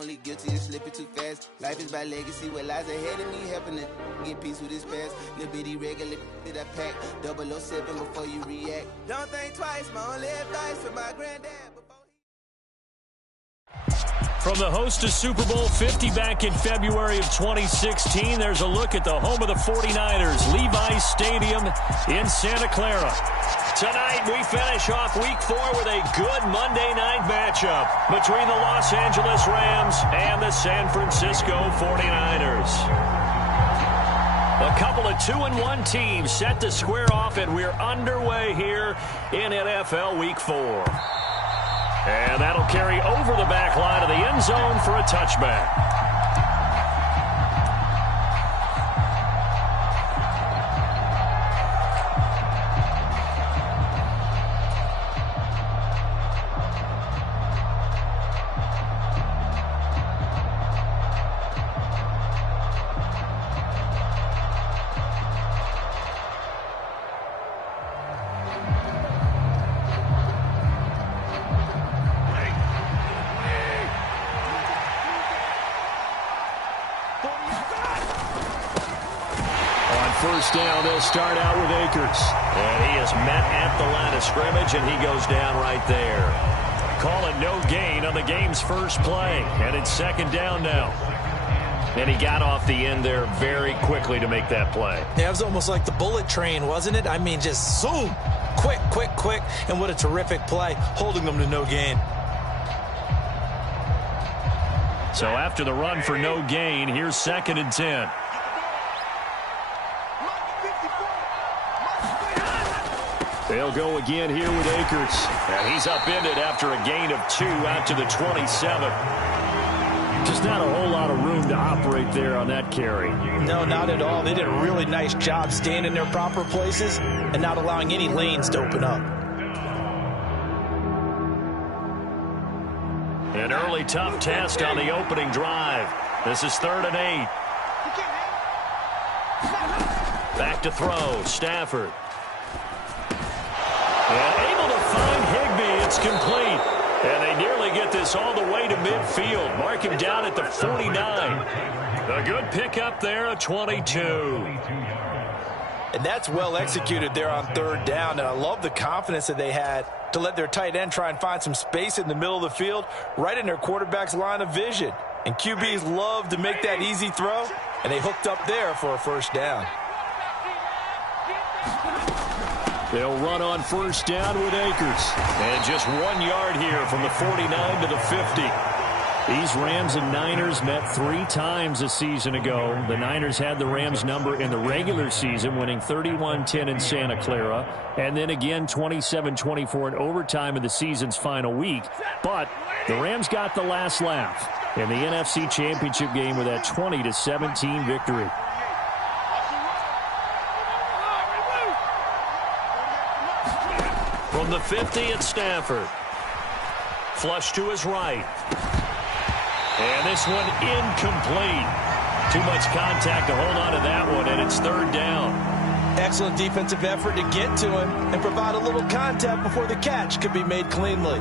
only guilty of slipping too fast. Life is by legacy, what lies ahead of me, helping to get peace with this past. Little bitty regular that I pack, 007 before you react. Don't think twice, my only advice for my granddad. From the host of Super Bowl 50 back in February of 2016, there's a look at the home of the 49ers, Levi's Stadium in Santa Clara. Tonight, we finish off Week 4 with a good Monday night matchup between the Los Angeles Rams and the San Francisco 49ers. A couple of 2-1 teams set to square off, and we're underway here in NFL Week 4. And that'll carry over the back line of the end zone for a touchback. First down, they'll start out with Akers. And he is met at the line of scrimmage, and he goes down right there. Call it no gain on the game's first play. And it's second down now. And he got off the end there very quickly to make that play. Yeah, it was almost like the bullet train, wasn't it? I mean, just zoom. Quick, quick, quick. And what a terrific play, holding them to no gain. So after the run for no gain, here's 2nd and 10. They'll go again here with Akers. And he's upended after a gain of 2 out to the 27. Just not a whole lot of room to operate there on that carry. No, not at all. They did a really nice job staying in their proper places and not allowing any lanes to open up. An early tough test on the opening drive. This is 3rd and 8. Back to throw, Stafford. And able to find Higbee. It's complete. And they nearly get this all the way to midfield. Mark him down at the 49. A good pickup there, a 22. And that's well executed there on 3rd down. And I love the confidence that they had to let their tight end try and find some space in the middle of the field, right in their quarterback's line of vision. And QBs love to make that easy throw, and they hooked up there for a first down. They'll run on first down with Akers. And just 1 yard here from the 49 to the 50. These Rams and Niners met 3 times a season ago. The Niners had the Rams number in the regular season, winning 31-10 in Santa Clara. And then again 27-24 in overtime in the season's final week. But the Rams got the last laugh in the NFC Championship game with that 20-17 victory. From the 50 at Stafford. Flush to his right. And this one incomplete. Too much contact to hold on to that one, and it's 3rd down. Excellent defensive effort to get to him and provide a little contact before the catch could be made cleanly.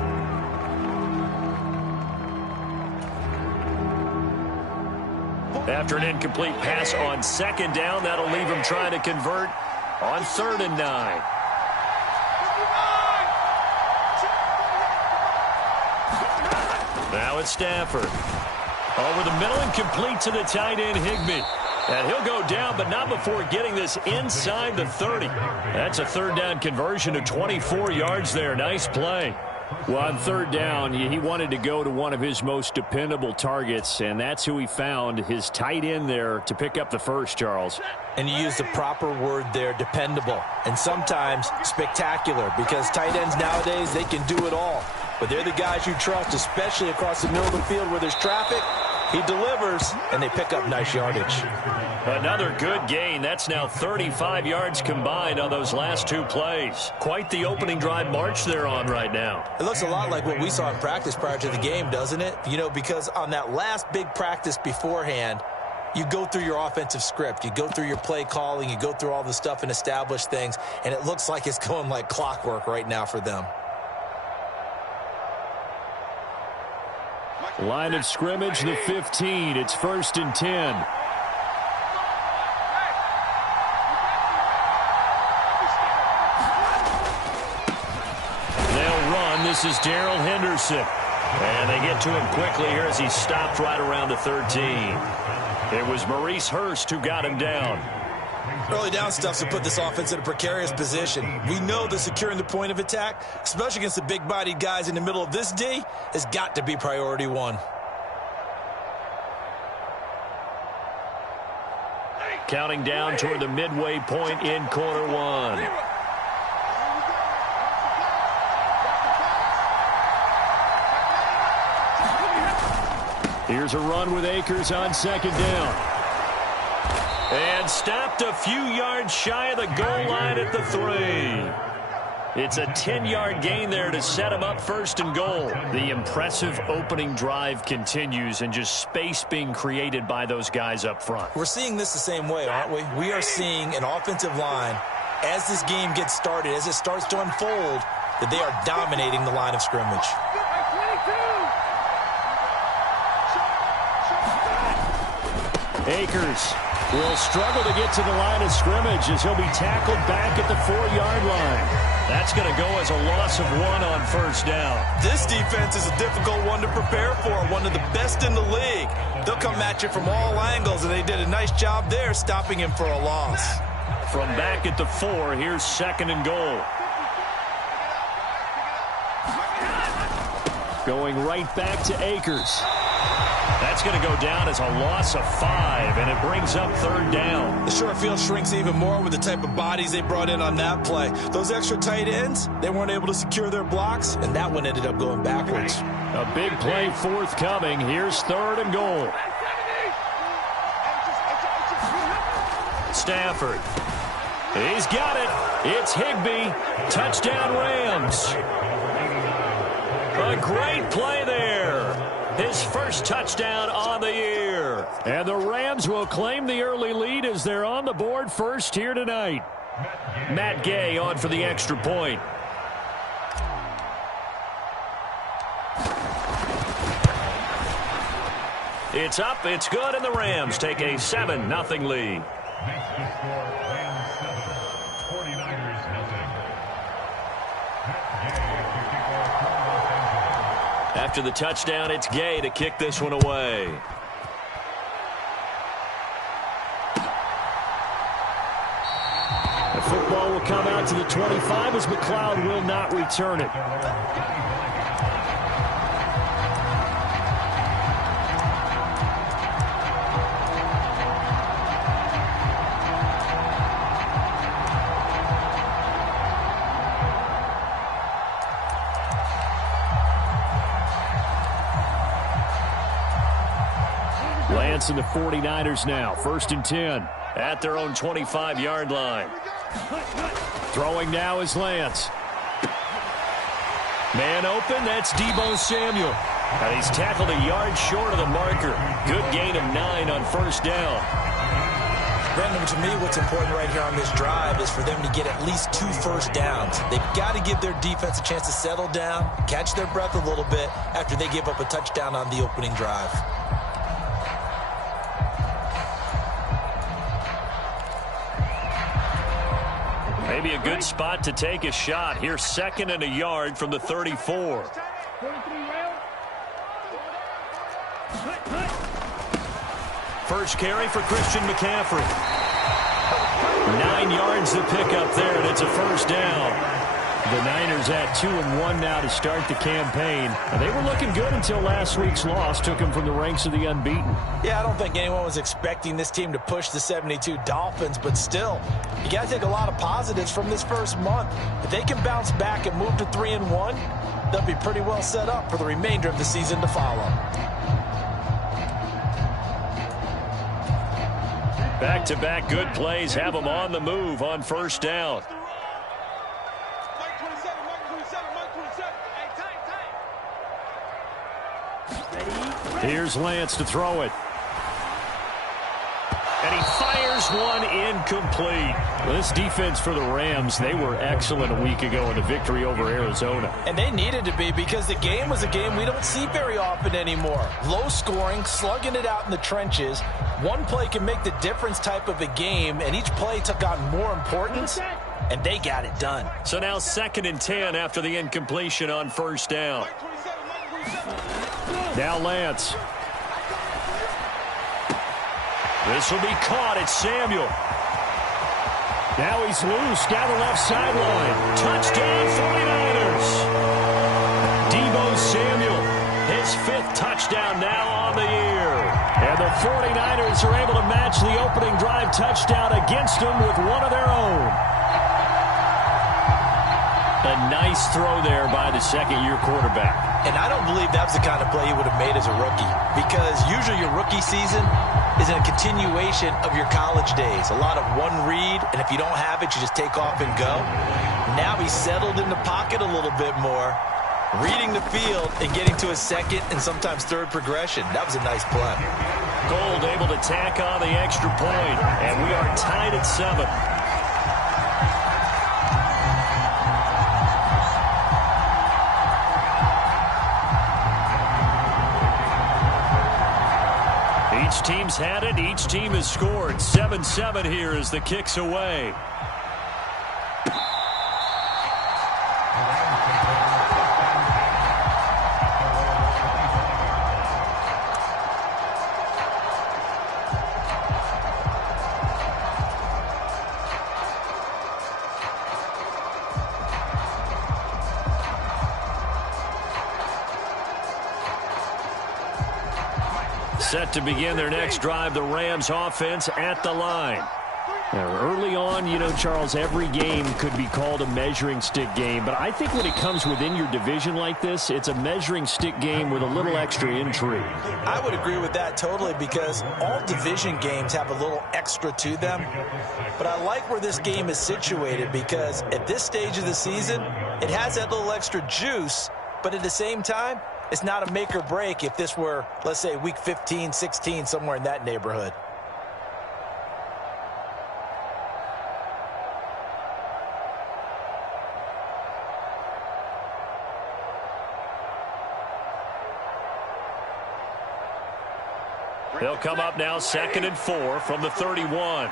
After an incomplete pass on 2nd down, that'll leave him trying to convert on 3rd and 9. Now it's Stafford. Over the middle and complete to the tight end, Higbee. And he'll go down, but not before getting this inside the 30. That's a 3rd down conversion of 24 yards there. Nice play. Well, on 3rd down, he wanted to go to one of his most dependable targets, and that's who he found, his tight end there, to pick up the first, Charles. And you used the proper word there, dependable, and sometimes spectacular, because tight ends nowadays, they can do it all. But they're the guys you trust, especially across the middle of the field where there's traffic. He delivers, and they pick up nice yardage. Another good gain. That's now 35 yards combined on those last 2 plays. Quite the opening drive march they're on right now. It looks a lot like what we saw in practice prior to the game, doesn't it? You know, because on that last big practice beforehand, you go through your offensive script. You go through your play calling. You go through all the stuff and establish things. And it looks like it's going like clockwork right now for them. Line of scrimmage, the 15. It's 1st and 10. This is Darrell Henderson. And they get to him quickly here as he stopped right around the 13. It was Maurice Hurst who got him down. Early down stuff's to put this offense in a precarious position. We know that securing the point of attack, especially against the big-bodied guys in the middle of this D, has got to be priority one. Counting down toward the midway point in quarter one. Here's a run with Akers on 2nd down. And stopped a few yards shy of the goal line at the 3. It's a 10-yard gain there to set him up 1st and goal. The impressive opening drive continues, and just space being created by those guys up front. We're seeing this the same way, aren't we? We are seeing an offensive line, as this game gets started, as it starts to unfold, that they are dominating the line of scrimmage. Akers will struggle to get to the line of scrimmage as he'll be tackled back at the 4-yard line. That's going to go as a loss of 1 on 1st down. This defense is a difficult one to prepare for, one of the best in the league. They'll come at you from all angles, and they did a nice job there stopping him for a loss. From back at the 4, here's 2nd and goal. Going right back to Akers. That's going to go down as a loss of 5, and it brings up 3rd down. The short field shrinks even more with the type of bodies they brought in on that play. Those extra tight ends, they weren't able to secure their blocks, and that one ended up going backwards. A big play forthcoming. Here's 3rd and goal. Stafford. He's got it. It's Higbee. Touchdown Rams. A great play there. His first touchdown on the year. And the Rams will claim the early lead as they're on the board first here tonight. Matt Gay on for the extra point. It's up, it's good, and the Rams take a 7-0 lead. After the touchdown, it's Gay to kick this one away. The football will come out to the 25 as McLeod will not return it. Lance and the 49ers now. 1st and 10 at their own 25-yard line. Throwing now is Lance. Man open, that's Deebo Samuel. And he's tackled a yard short of the marker. Good gain of 9 on 1st down. Brandon, to me, what's important right here on this drive is for them to get at least 2 first downs. They've got to give their defense a chance to settle down, catch their breath a little bit after they give up a touchdown on the opening drive. Maybe a good spot to take a shot. Here's 2nd and a yard from the 34. First carry for Christian McCaffrey. 9 yards to pick up there, and it's a 1st down. The Niners at 2-1 now to start the campaign. They were looking good until last week's loss took them from the ranks of the unbeaten. Yeah, I don't think anyone was expecting this team to push the 72 Dolphins, but still, you got to take a lot of positives from this first month. If they can bounce back and move to 3-1, they'll be pretty well set up for the remainder of the season to follow. Back-to-back good plays have them on the move on 1st down. Here's Lance to throw it. And he fires one incomplete. Well, this defense for the Rams, they were excellent a week ago in the victory over Arizona. And they needed to be because the game was a game we don't see very often anymore. Low scoring, slugging it out in the trenches. One play can make the difference type of a game, and each play took on more importance, and they got it done. So now 2nd and 10 after the incompletion on 1st down. Now Lance. This will be caught. It's Samuel. Now he's loose down the left sideline. Touchdown 49ers. Deebo Samuel, his 5th touchdown now on the year. And the 49ers are able to match the opening drive touchdown against them with one of their own. A nice throw there by the second-year quarterback. And I don't believe that's the kind of play he would have made as a rookie, because usually your rookie season is in a continuation of your college days. A lot of one read, and if you don't have it, you just take off and go. Now he's settled in the pocket a little bit more, reading the field and getting to a second and sometimes third progression. That was a nice play. Gold able to tack on the extra point, and we are tied at 7. Each team's had it. Each team has scored. 7-7 here as the kick's away. Set to begin their next drive, the Rams offense at the line. Now, early on, you know, Charles, every game could be called a measuring stick game, but I think when it comes within your division like this, it's a measuring stick game with a little extra intrigue. I would agree with that totally, because all division games have a little extra to them. But I like where this game is situated, because at this stage of the season, it has that little extra juice, but at the same time, it's not a make or break if this were, let's say, week 15, 16, somewhere in that neighborhood. They'll come up now 2nd and 4 from the 31.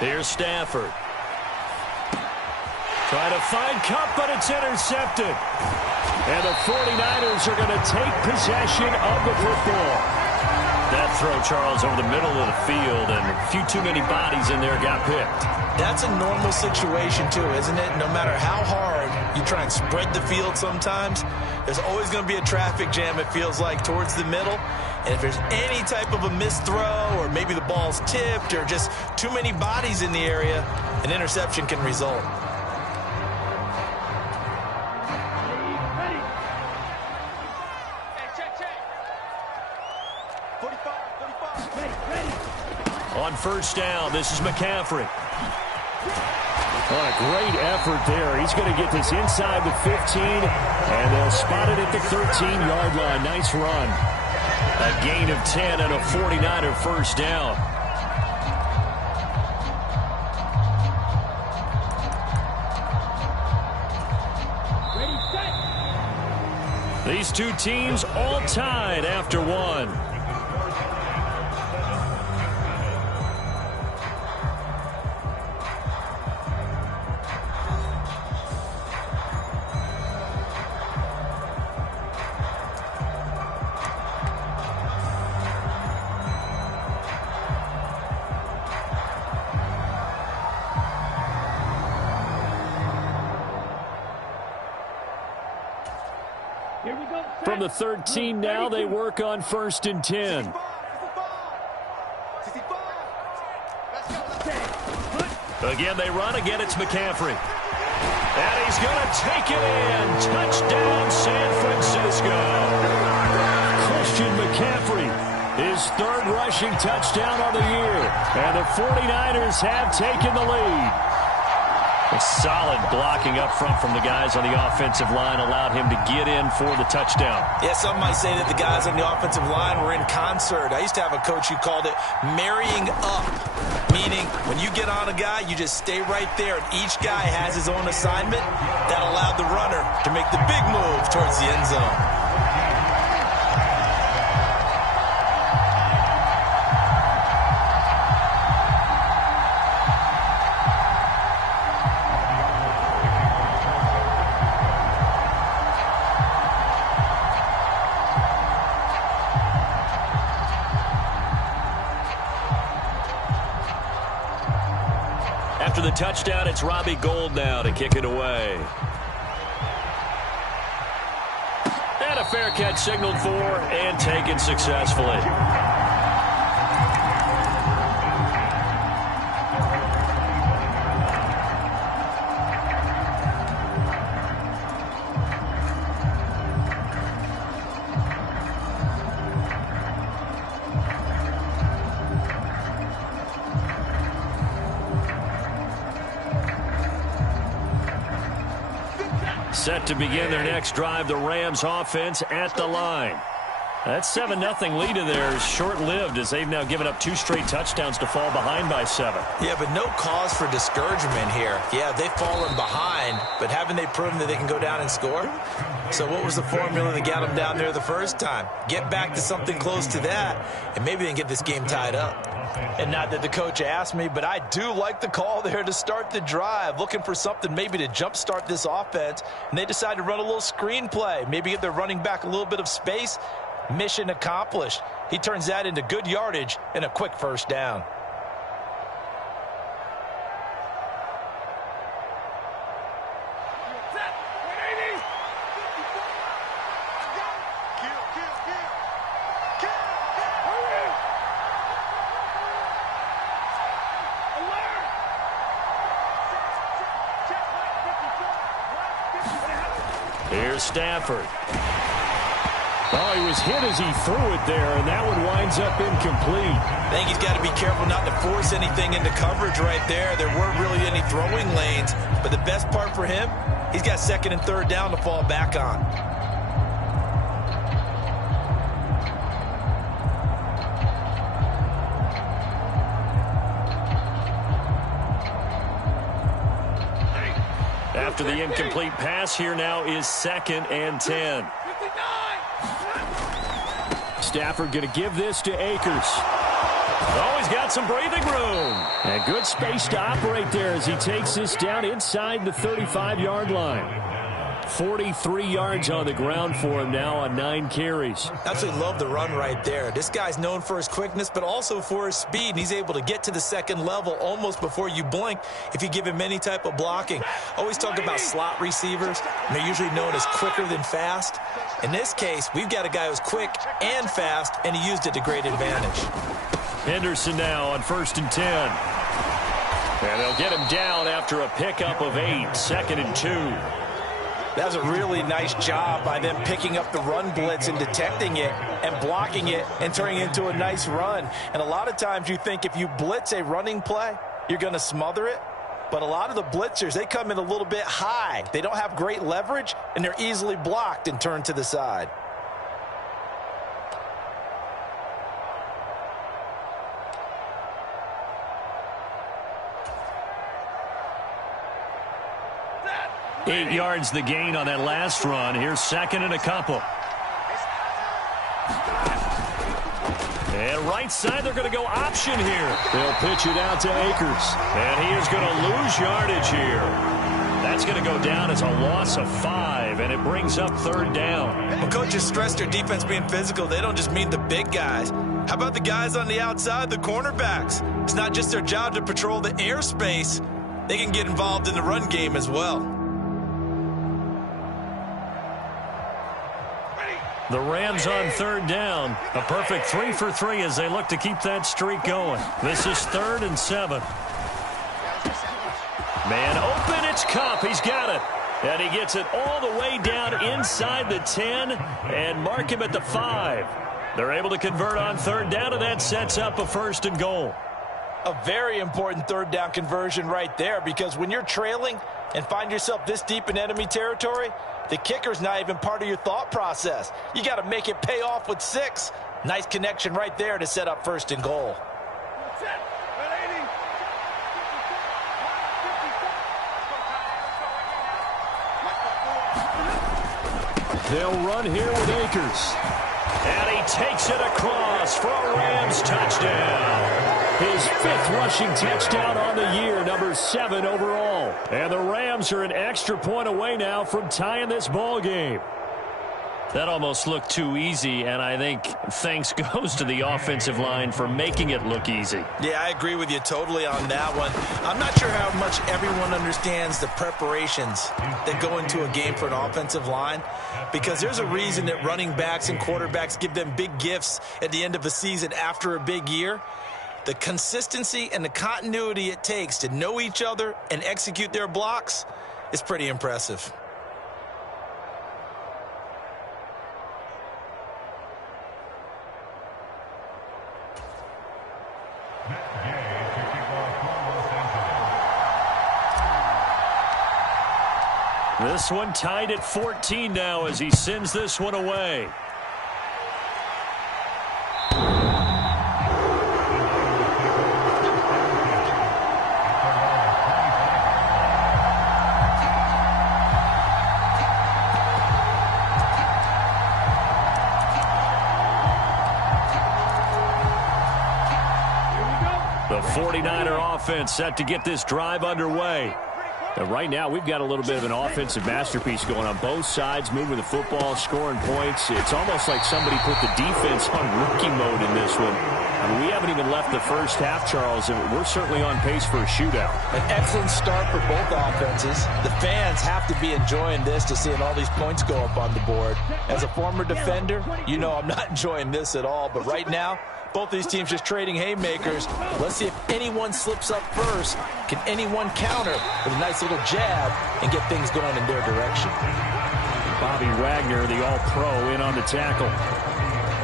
Here's Stafford. Trying to find Cup, but it's intercepted. And the 49ers are going to take possession of the football. That throw, Charles, over the middle of the field, and a few too many bodies in there got picked. That's a normal situation, too, isn't it? No matter how hard you try and spread the field sometimes, there's always going to be a traffic jam, it feels like, towards the middle. And if there's any type of a missed throw, or maybe the ball's tipped, or just too many bodies in the area, an interception can result. On 1st down, this is McCaffrey. What a great effort there. He's going to get this inside the 15, and they'll spot it at the 13-yard line. Nice run. A gain of 10 and a 49er 1st down. These two teams all tied after one. From the 13 now, they work on 1st and 10. Again, they run. Again, it's McCaffrey. And he's going to take it in. Touchdown, San Francisco. Christian McCaffrey, his 3rd rushing touchdown on the year. And the 49ers have taken the lead. A solid blocking up front from the guys on the offensive line allowed him to get in for the touchdown. Yeah, some might say that the guys on the offensive line were in concert. I used to have a coach who called it marrying up, meaning when you get on a guy, you just stay right there, and each guy has his own assignment. That allowed the runner to make the big move towards the end zone. After the touchdown, it's Robbie Gould now to kick it away. And a fair catch signaled for and taken successfully. Set to begin their next drive, the Rams offense at the line. That 7-0 lead of theirs is short-lived as they've now given up 2 straight touchdowns to fall behind by 7. Yeah, but no cause for discouragement here. Yeah, they've fallen behind, but haven't they proven that they can go down and score? So what was the formula that got them down there the first time? Get back to something close to that, and maybe they can get this game tied up. And not that the coach asked me, but I do like the call there to start the drive, looking for something maybe to jumpstart this offense. And they decided to run a little screen play, maybe get their running back a little bit of space. Mission accomplished. He turns that into good yardage and a quick first down. Here's Stafford. Oh, he was hit as he threw it there, and that one winds up incomplete. I think he's got to be careful not to force anything into coverage right there. There weren't really any throwing lanes, but the best part for him, he's got 2nd and 3rd down to fall back on. After the incomplete pass, here now is 2nd and 10. Stafford going to give this to Akers. Oh, he's got some breathing room. And good space to operate there as he takes this down inside the 35-yard line. 43 yards on the ground for him now on 9 carries. Absolutely love the run right there. This guy's known for his quickness, but also for his speed. And he's able to get to the 2nd level almost before you blink if you give him any type of blocking. Always talk about slot receivers, and they're usually known as quicker than fast. In this case, we've got a guy who's quick and fast, and he used it to great advantage. Henderson now on 1st and 10. And they'll get him down after a pickup of 8, 2nd and 2. That was a really nice job by them picking up the run blitz and detecting it and blocking it and turning it into a nice run. And a lot of times you think if you blitz a running play, you're going to smother it. But a lot of the blitzers, they come in a little bit high. They don't have great leverage, and they're easily blocked and turned to the side. Eight yards the gain on that last run. Here's 2nd and a couple. And right side, they're going to go option here. They'll pitch it out to Akers. And he is going to lose yardage here. That's going to go down as a loss of 5, and it brings up 3rd down. When coaches stress their defense being physical, they don't just mean the big guys. How about the guys on the outside, the cornerbacks? It's not just their job to patrol the airspace. They can get involved in the run game as well. The Rams on 3rd down. A perfect 3 for 3 as they look to keep that streak going. This is 3rd and 7. Man open, it's Kupp. He's got it. And he gets it all the way down inside the 10 and mark him at the 5. They're able to convert on 3rd down, and that sets up a 1st and goal. A very important third down conversion right there, because when you're trailing and find yourself this deep in enemy territory, the kicker's not even part of your thought process. You got to make it pay off with 6. Nice connection right there to set up 1st and goal. They'll run here with Akers. And he takes it across for a Rams touchdown. His 5th rushing touchdown on the year, number 7 overall. And the Rams are an extra point away now from tying this ball game. That almost looked too easy, and I think thanks goes to the offensive line for making it look easy. Yeah, I agree with you totally on that one. I'm not sure how much everyone understands the preparations that go into a game for an offensive line, because there's a reason that running backs and quarterbacks give them big gifts at the end of a season after a big year. The consistency and the continuity it takes to know each other and execute their blocks is pretty impressive. This one tied at 14 now as he sends this one away. The 49er offense set to get this drive underway. And right now, we've got a little bit of an offensive masterpiece going on both sides, moving the football, scoring points. It's almost like somebody put the defense on rookie mode in this one. I mean, we haven't even left the first half, Charles, and we're certainly on pace for a shootout. An excellent start for both offenses. The fans have to be enjoying this to seeing all these points go up on the board. As a former defender, you know I'm not enjoying this at all, but right now, both these teams just trading haymakers. Let's see if anyone slips up first. Can anyone counter with a nice little jab and get things going in their direction? Bobby Wagner, the all-pro, in on the tackle.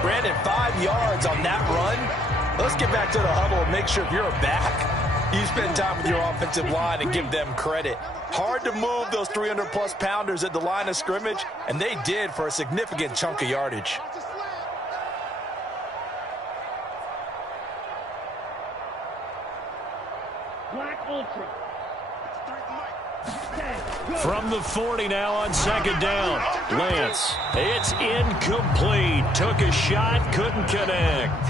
Brandon, 5 yards on that run. Let's get back to the huddle and make sure if you're a back, you spend time with your offensive line and give them credit. Hard to move those 300-plus pounders at the line of scrimmage, and they did for a significant chunk of yardage. From the 40 now on 2nd down. Lance, it's incomplete. Took a shot, couldn't connect.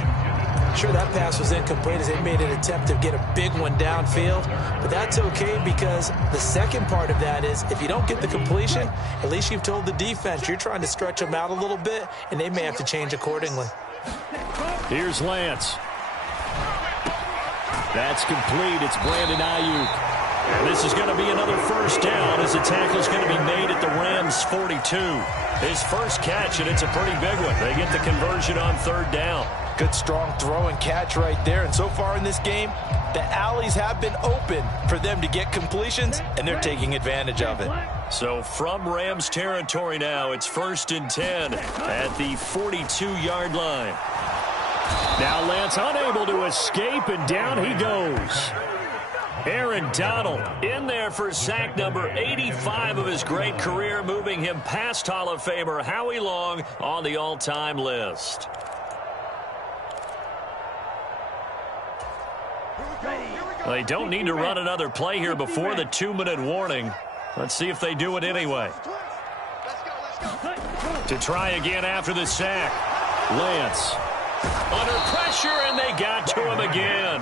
Sure, that pass was incomplete as they made an attempt to get a big one downfield, but that's okay because the second part of that is if you don't get the completion, at least you've told the defense you're trying to stretch them out a little bit, and they may have to change accordingly. Here's Lance. That's complete. It's Brandon Ayuk. And this is going to be another first down as the tackle's going to be made at the Rams' 42. His first catch, and it's a pretty big one. They get the conversion on 3rd down. Good strong throw and catch right there. And so far in this game, the alleys have been open for them to get completions, and they're taking advantage of it. So from Rams territory now, it's 1st and 10 at the 42-yard line. Now Lance unable to escape, and down he goes. Aaron Donald in there for sack number 85 of his great career, moving him past Hall of Famer Howie Long on the all-time list. They don't need to run another play here before the 2-minute warning. Let's see if they do it anyway. To try again after the sack. Lance under pressure, and they got to him again.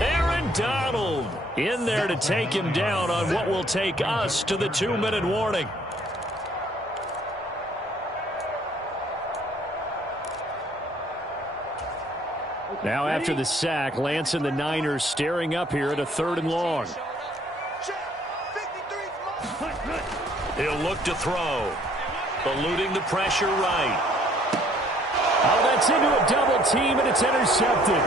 Aaron Donald in there to take him down on what will take us to the 2-minute warning. Now after the sack, Lance and the Niners staring up here at a 3rd and long. He'll look to throw. Eluding the pressure right. Oh, that's into a double team, and it's intercepted.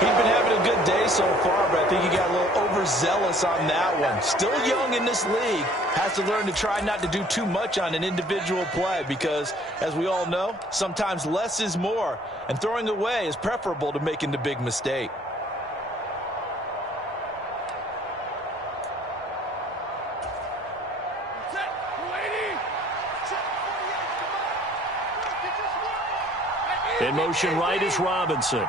He's been having a a good day so far, but I think he got a little overzealous on that one. Still young in this league. Has to learn to try not to do too much on an individual play because, as we all know, sometimes less is more. And throwing away is preferable to making the big mistake. In motion right is Robinson.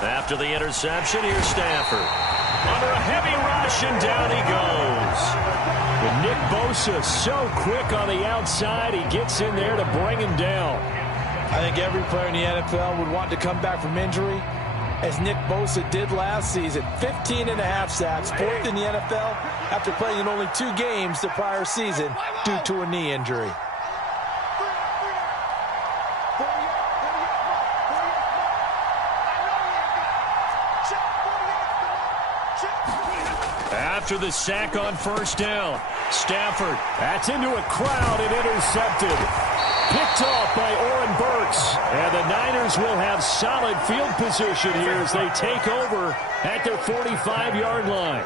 After the interception, here's Stafford. Under a heavy rush, and down he goes. With Nick Bosa so quick on the outside, he gets in there to bring him down. I think every player in the NFL would want to come back from injury, as Nick Bosa did last season. 15.5 sacks, fourth in the NFL, after playing in only 2 games the prior season due to a knee injury. After the sack on first down, Stafford, that's into a crowd and intercepted. Picked off by Oren Burks. And the Niners will have solid field position here as they take over at their 45-yard line.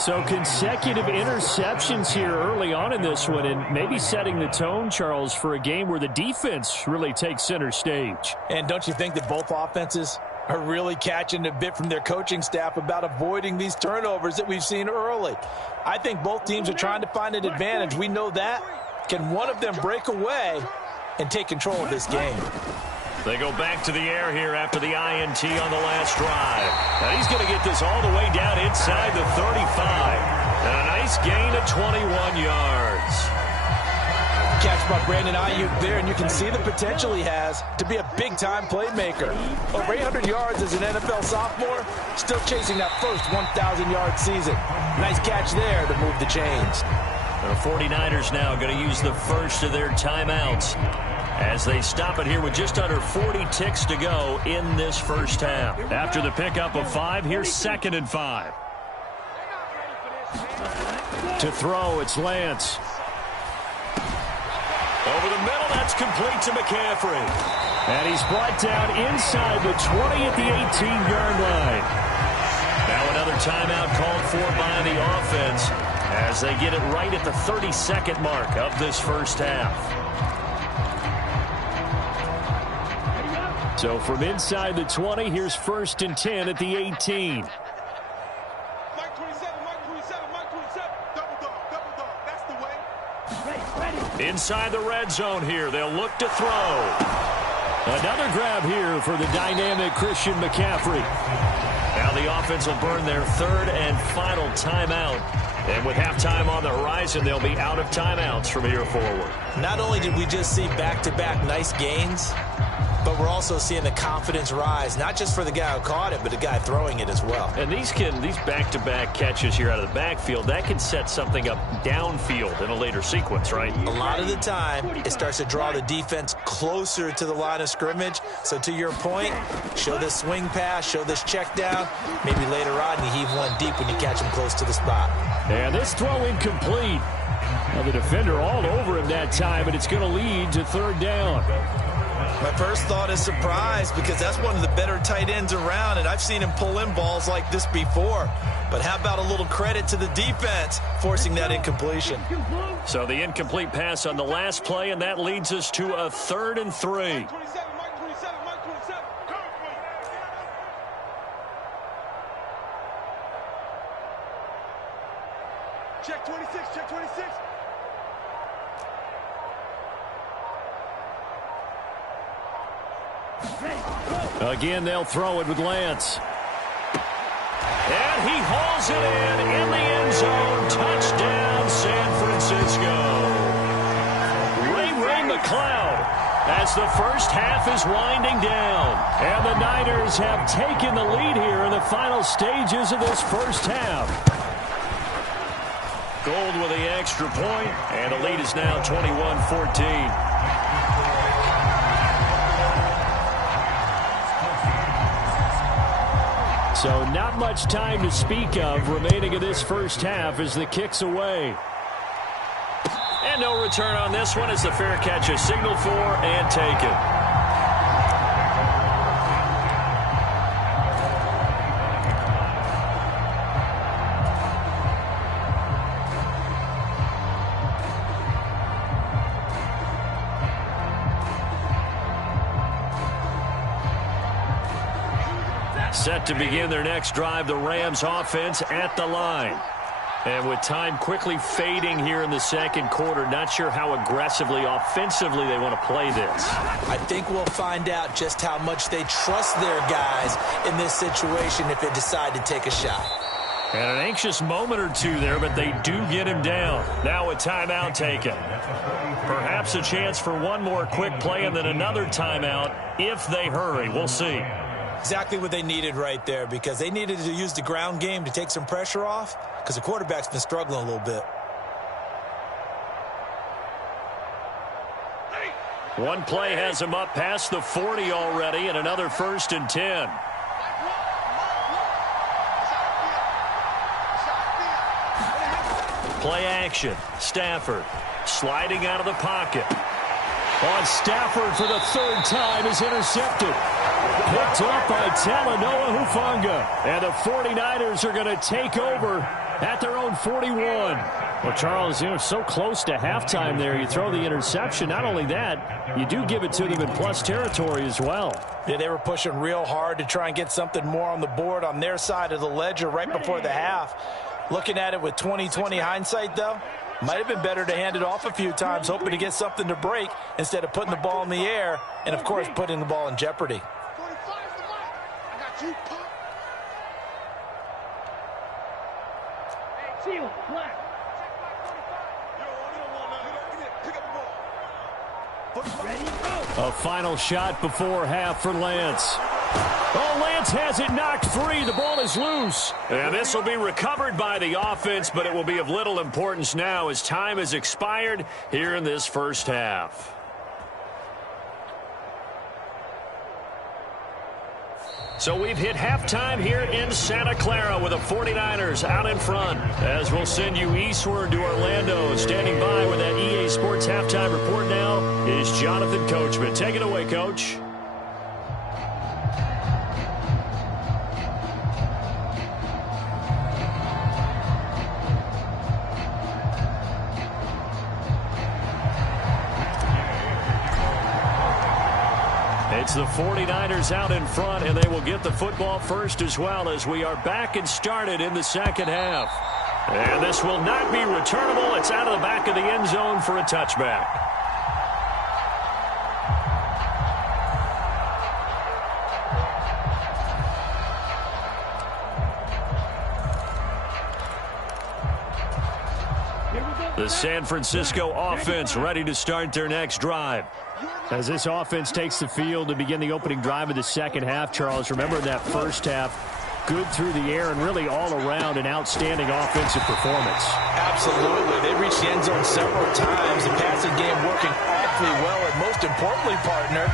So consecutive interceptions here early on in this one, and maybe setting the tone, Charles, for a game where the defense really takes center stage. And don't you think that both offenses are really catching a bit from their coaching staff about avoiding these turnovers that we've seen early? I think both teams are trying to find an advantage. We know that. Can one of them break away and take control of this game? They go back to the air here after the INT on the last drive. Now he's going to get this all the way down inside the 35. And a nice gain of 21 yards. Catch by Brandon Ayuk there, and you can see the potential he has to be a big-time playmaker. Over 800 yards as an NFL sophomore, still chasing that first 1,000-yard season. Nice catch there to move the chains. The 49ers now going to use the first of their timeouts as they stop it here with just under 40 ticks to go in this first half. After the pickup of 5, here's 2nd and 5. To throw, it's Lance. Over the middle, that's complete to McCaffrey. And he's brought down inside the 20 at the 18-yard line. Now another timeout called for by the offense as they get it right at the 32nd mark of this first half. So from inside the 20, here's 1st and 10 at the 18. Inside the red zone here, they'll look to throw. Another grab here for the dynamic Christian McCaffrey. Now the offense will burn their 3rd and final timeout. And with halftime on the horizon, they'll be out of timeouts from here forward. Not only did we just see back-to-back nice gains, but we're also seeing the confidence rise, not just for the guy who caught it, but the guy throwing it as well. And these back-to-back catches here out of the backfield, that can set something up downfield in a later sequence, right? A lot of the time, it starts to draw the defense closer to the line of scrimmage. So to your point, show this swing pass, show this check down. Maybe later on, you heave one deep when you catch him close to the spot. And this throw incomplete. Now the defender all over him that time, and it's going to lead to 3rd down. My first thought is surprise, because that's one of the better tight ends around, and I've seen him pull in balls like this before. But how about a little credit to the defense forcing that incompletion? So the incomplete pass on the last play, and that leads us to a 3rd and 3. Check 26, check 26. Again, they'll throw it with Lance. And he hauls it in the end zone. Touchdown, San Francisco. Ray McCloud as the first half is winding down. And the Niners have taken the lead here in the final stages of this first half. Gold with the extra point, and the lead is now 21-14. So not much time to speak of remaining in this first half as the kick's away. And And no return on this one as the fair catch is signaled for and taken. Set to begin their next drive, the Rams offense at the line. And with time quickly fading here in the second quarter, not sure how aggressively, offensively they want to play this. I think we'll find out just how much they trust their guys in this situation if they decide to take a shot. And an anxious moment or two there, but they do get him down. Now a timeout taken. Perhaps a chance for one more quick play and then another timeout if they hurry. We'll see. Exactly what they needed right there, because they needed to use the ground game to take some pressure off, because the quarterback's been struggling a little bit. One play has him up past the 40 already, and another 1st and 10. Play action. Stafford sliding out of the pocket. On Stafford for the 3rd time is intercepted. Picked up by Talanoa Hufanga. And the 49ers are going to take over at their own 41. Well, Charles, so close to halftime there. You throw the interception. Not only that, you do give it to them in plus territory as well. Yeah, they were pushing real hard to try and get something more on the board on their side of the ledger right before the half. Looking at it with 20/20 hindsight, though, might have been better to hand it off a few times, hoping to get something to break instead of putting the ball in the air and, of course, putting the ball in jeopardy. A final shot before half for Lance. Oh, Lance has it knocked free. The ball is loose. And this will be recovered by the offense, but it will be of little importance now as time has expired here in this first half. So we've hit halftime here in Santa Clara with the 49ers out in front. As we'll send you eastward to Orlando. Standing by with that EA Sports halftime report now is Jonathan Coachman. Take it away, Coach. It's the 49ers out in front, and they will get the football first as well as we are back and started in the second half. And this will not be returnable. It's out of the back of the end zone for a touchback. The San Francisco offense ready to start their next drive. As this offense takes the field to begin the opening drive of the second half, Charles, remember that first half, good through the air and really all around an outstanding offensive performance. Absolutely. They reached the end zone several times. The passing game working awfully well, and most importantly, partner,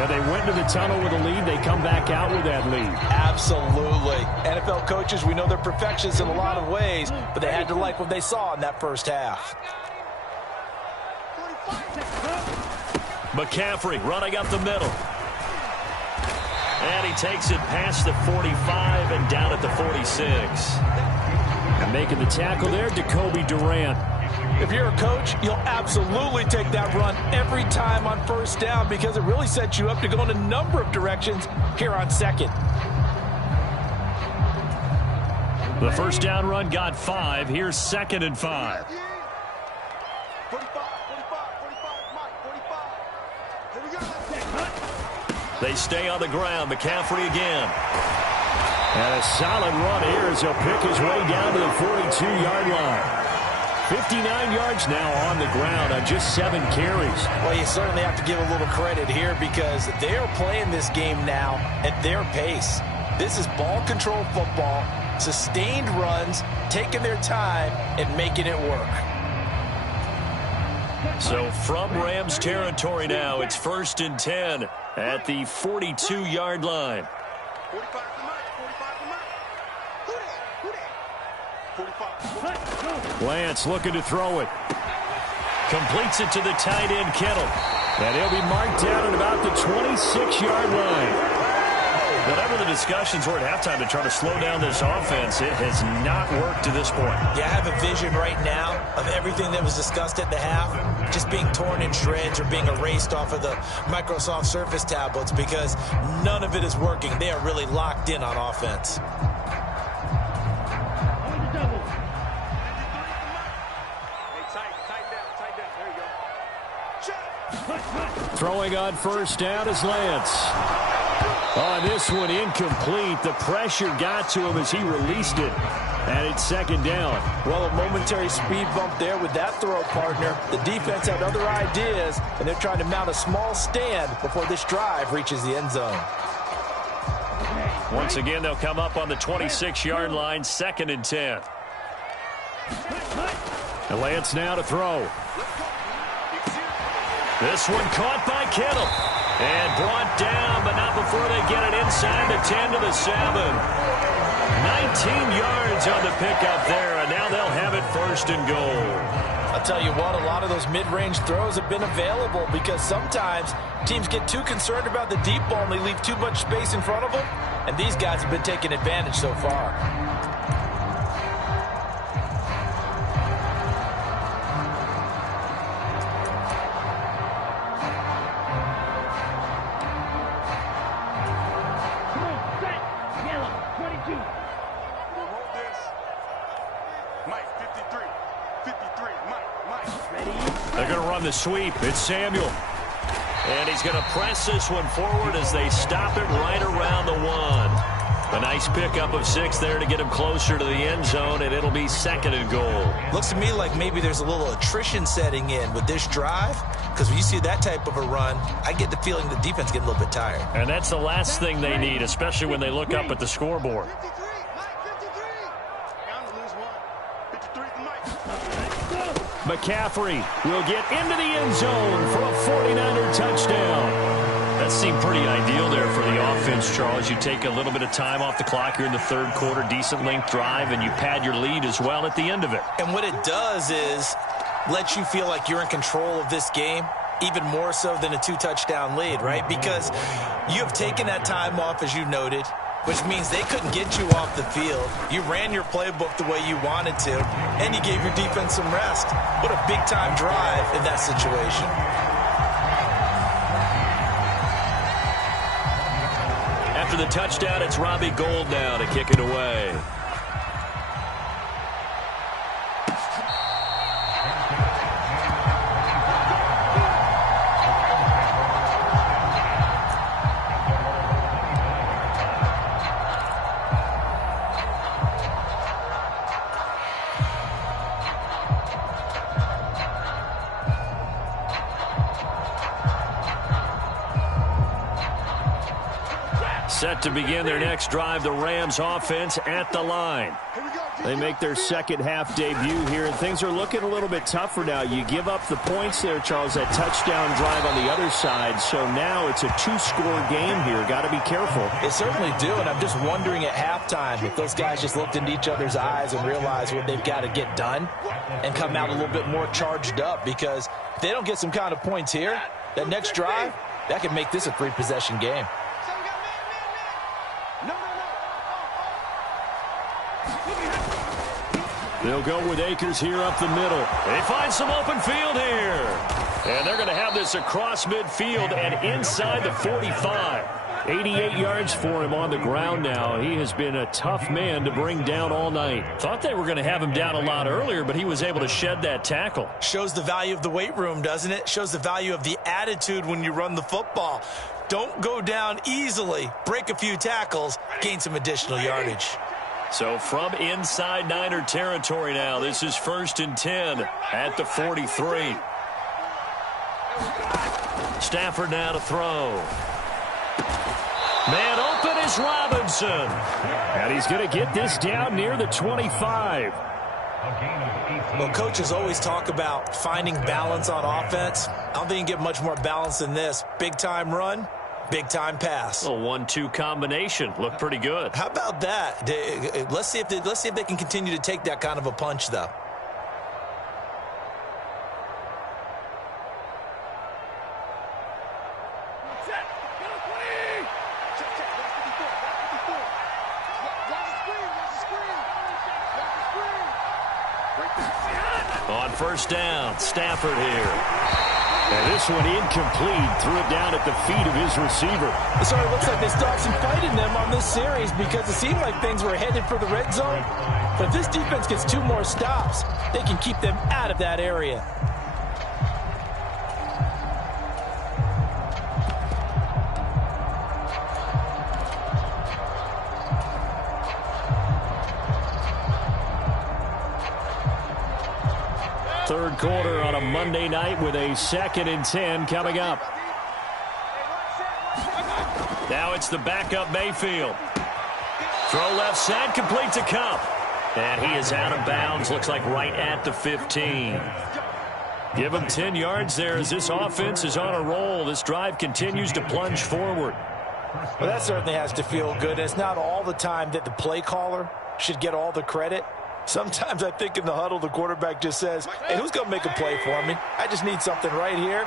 yeah, they went into the tunnel with a lead. They come back out with that lead. Absolutely. NFL coaches, we know they're perfectionists in a lot of ways, but they had to like what they saw in that first half. McCaffrey running up the middle. And he takes it past the 45 and down at the 46. And making the tackle there, Jacoby Durant. If you're a coach, you'll absolutely take that run every time on first down because it really sets you up to go in a number of directions here on second. The first down run got 5. Here's 2nd and 5. They stay on the ground. McCaffrey again. And a solid run here as he'll pick his way down to the 42-yard line. 59 yards now on the ground on just 7 carries. Well, you certainly have to give a little credit here because they're playing this game now at their pace. This is ball control football, sustained runs, taking their time and making it work. So from Rams territory now, it's 1st and 10 at the 42-yard line. Lance looking to throw it. Completes it to the tight end, Kittle. And he'll be marked down at about the 26-yard line. Whatever the discussions were at halftime to try to slow down this offense, it has not worked to this point. Yeah, I have a vision right now of everything that was discussed at the half just being torn in shreds or being erased off of the Microsoft Surface tablets because none of it is working. They are really locked in on offense. Throwing on first down is Lance. On this one, incomplete. The pressure got to him as he released it. And it's second down. Well, a momentary speed bump there with that throw, partner. The defense had other ideas, and they're trying to mount a small stand before this drive reaches the end zone. Once again, they'll come up on the 26-yard line, 2nd and 10. And Lance now to throw. This one caught by Kittle. And brought down, but not before they get it inside the 10 to the 7. 19 yards on the pickup there, and now they'll have it 1st and goal. I'll tell you what, a lot of those mid-range throws have been available because sometimes teams get too concerned about the deep ball and they leave too much space in front of them, and these guys have been taking advantage so far. The sweep. It's Samuel. And he's going to press this one forward as they stop it right around the 1. A nice pickup of 6 there to get him closer to the end zone, and it'll be 2nd and goal. Looks to me like maybe there's a little attrition setting in with this drive, because when you see that type of a run, I get the feeling the defense getting a little bit tired. And that's the last thing they need, especially when they look up at the scoreboard. McCaffrey will get into the end zone for a 49er touchdown. That seemed pretty ideal there for the offense, Charles. You take a little bit of time off the clock here in the 3rd quarter, decent length drive, and you pad your lead as well at the end of it. And what it does is let you feel like you're in control of this game, even more so than a 2-touchdown lead, right? Because you have taken that time off, as you noted, which means they couldn't get you off the field. You ran your playbook the way you wanted to, and you gave your defense some rest. What a big-time drive in that situation. After the touchdown, it's Robbie Gould now to kick it away. Set to begin their next drive, the Rams offense at the line. They make their second half debut here, and things are looking a little bit tougher now. You give up the points there, Charles, that touchdown drive on the other side. So now it's a 2-score game here. Got to be careful. They certainly do, and I'm just wondering at halftime if those guys just looked into each other's eyes and realized what they've got to get done and come out a little bit more charged up, because if they don't get some kind of points here, that next drive, that could make this a 3-possession game. They'll go with Akers here up the middle. They find some open field here. And they're going to have this across midfield and inside the 45. 88 yards for him on the ground now. He has been a tough man to bring down all night. Thought they were going to have him down a lot earlier, but he was able to shed that tackle. Shows the value of the weight room, doesn't it? Shows the value of the attitude when you run the football. Don't go down easily. Break a few tackles. Gain some additional yardage. So from inside Niner territory now, this is 1st and 10 at the 43. Stafford now to throw. Man open is Robinson. And he's going to get this down near the 25. Well, coaches always talk about finding balance on offense. I don't think you can get much more balance than this. Big-time run, big-time pass. A 1-2 combination. Looked pretty good. How about that? Let's see if they can continue to take that kind of a punch, though. On first down, Stafford here. And this one incomplete. Threw it down at the feet of his receiver. So it looks like they still have some fight in them on this series because it seemed like things were headed for the red zone. But if this defense gets 2 more stops, they can keep them out of that area. Third quarter on a Monday night with a 2nd and 10 coming up. Now it's the backup Mayfield. Throw left side, complete to Cup. And he is out of bounds, looks like right at the 15. Give him 10 yards there as this offense is on a roll. This drive continues to plunge forward. Well, that certainly has to feel good. It's not all the time that the play caller should get all the credit. Sometimes I think in the huddle, the quarterback just says, hey, who's going to make a play for me? I just need something right here.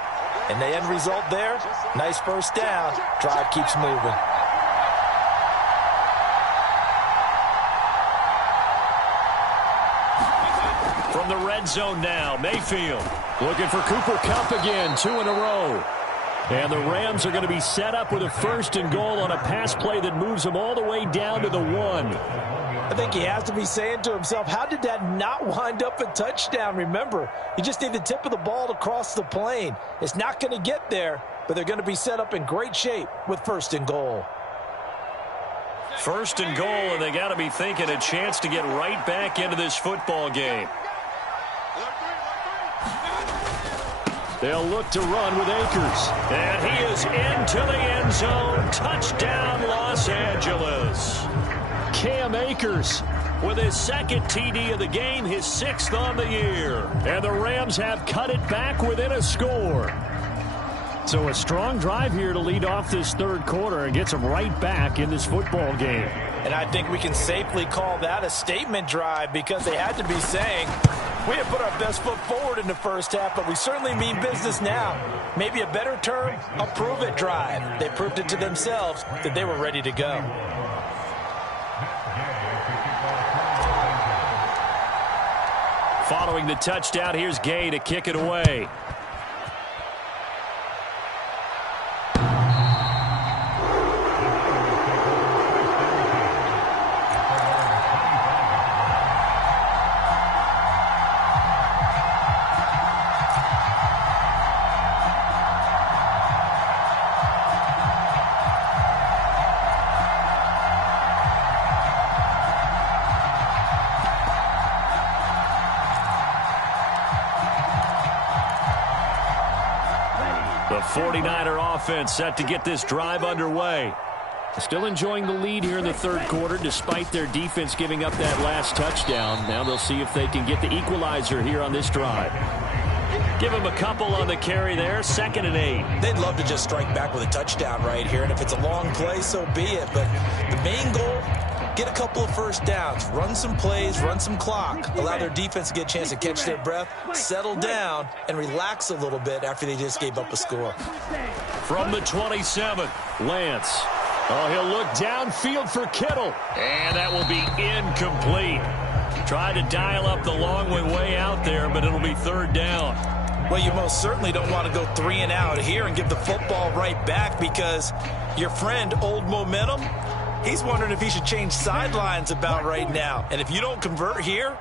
And the end result there, nice first down. Drive keeps moving. From the red zone now, Mayfield looking for Cooper Kupp again, 2 in a row. And the Rams are going to be set up with a 1st and goal on a pass play that moves them all the way down to the 1. I think he has to be saying to himself, how did that not wind up a touchdown? Remember, you just need the tip of the ball to cross the plane. It's not going to get there, but they're going to be set up in great shape with 1st and goal. 1st and goal, and they got to be thinking a chance to get right back into this football game. They'll look to run with Akers. And he is into the end zone. Touchdown, Los Angeles. Cam Akers with his 2nd TD of the game, his 6th on the year. And the Rams have cut it back within a score. So a strong drive here to lead off this 3rd quarter and gets them right back in this football game. And I think we can safely call that a statement drive because they had to be saying, we have put our best foot forward in the first half, but we certainly mean business now. Maybe a better term, a prove-it drive. They proved it to themselves that they were ready to go. Following the touchdown, here's Gay to kick it away. The 49er offense set to get this drive underway. Still enjoying the lead here in the 3rd quarter despite their defense giving up that last touchdown. Now they'll see if they can get the equalizer here on this drive. Give them a couple on the carry there, 2nd and 8. They'd love to just strike back with a touchdown right here, and if it's a long play, so be it. But the main goal, get a couple of first downs, run some plays, run some clock, allow their defense to get a chance to catch their breath, settle down, and relax a little bit after they just gave up a score. From the 27, Lance. Oh, he'll look downfield for Kittle. And that will be incomplete. Tried to dial up the long one way out there, but it'll be 3rd down. Well, you most certainly don't want to go 3 and out here and give the football right back because your friend, Old Momentum, he's wondering if he should change sidelines about right now. And if you don't convert here,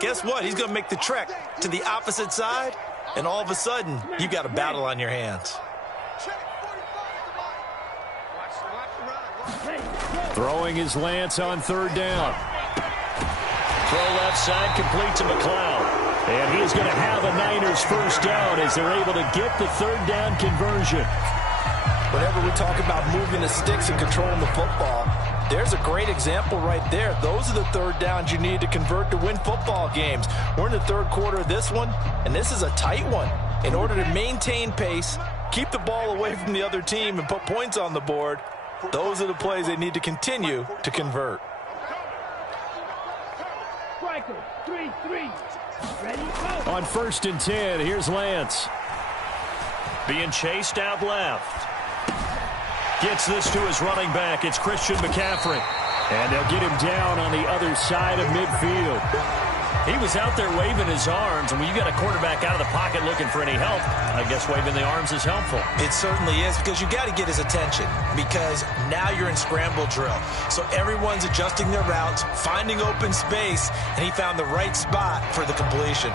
guess what? He's going to make the trek to the opposite side, and all of a sudden, you've got a battle on your hands. Throwing is Lance on 3rd down. Throw left side, complete to McLeod. And he is going to have a Niners 1st down as they're able to get the 3rd down conversion. Whenever we talk about moving the sticks and controlling the football, there's a great example right there. Those are the 3rd downs you need to convert to win football games. We're in the 3rd quarter of this one, and this is a tight one. In order to maintain pace, keep the ball away from the other team, and put points on the board, those are the plays they need to continue to convert. On 1st and 10, here's Lance. Being chased out left. Gets this to his running back. It's Christian McCaffrey. And they'll get him down on the other side of midfield. He was out there waving his arms, and when you got a quarterback out of the pocket looking for any help, I guess waving the arms is helpful. It certainly is, because you got to get his attention, because now you're in scramble drill. So everyone's adjusting their routes, finding open space, and he found the right spot for the completion.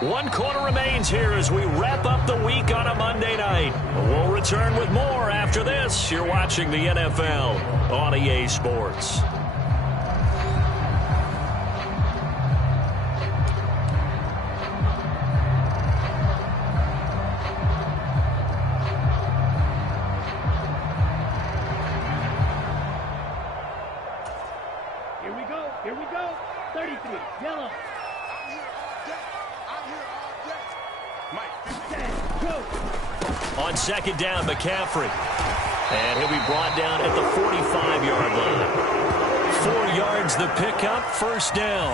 1 quarter remains here as we wrap up the week on a Monday night. We'll return with more after this. You're watching the NFL on EA Sports. Here we go. 33, yellow. On second down, McCaffrey. And he'll be brought down at the 45-yard line. 4 yards the pickup, first down.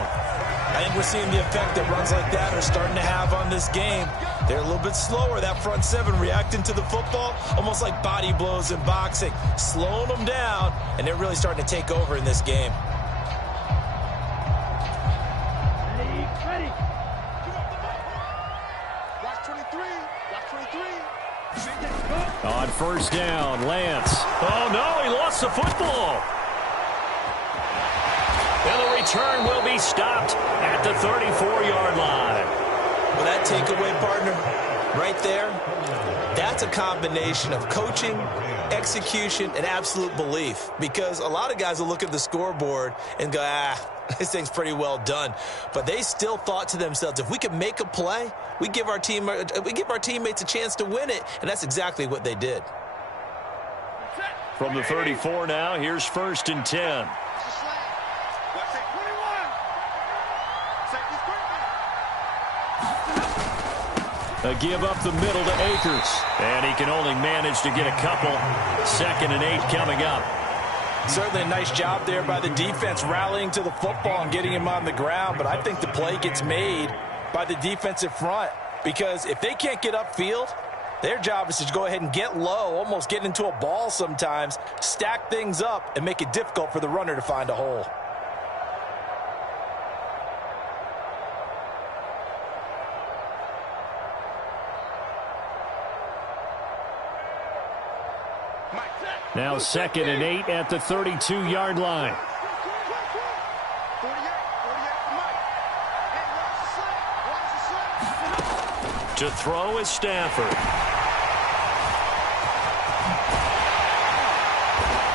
I think we're seeing the effect that runs like that are starting to have on this game. They're a little bit slower, that front seven, reacting to the football, almost like body blows in boxing, slowing them down, and they're really starting to take over in this game. Ready. Watch 23. Watch 23. On first down, Lance. Oh, no, he lost the football. And the return will be stopped at the 34-yard line. Well, that takeaway, partner, right there, that's a combination of coaching, execution, and absolute belief. Because a lot of guys will look at the scoreboard and go, this thing's pretty well done. But they still thought to themselves, if we can make a play, we give our teammates a chance to win it. And that's exactly what they did. From the 34 now, here's first and 10. A give up the middle to Akers. And he can only manage to get a couple. 2nd and 8 coming up. Certainly a nice job there by the defense, rallying to the football and getting him on the ground. But I think the play gets made by the defensive front. Because if they can't get upfield, their job is to go ahead and get low, almost get into a ball sometimes, stack things up, and make it difficult for the runner to find a hole. Now 2nd and 8 at the 32-yard line. To throw is Stafford.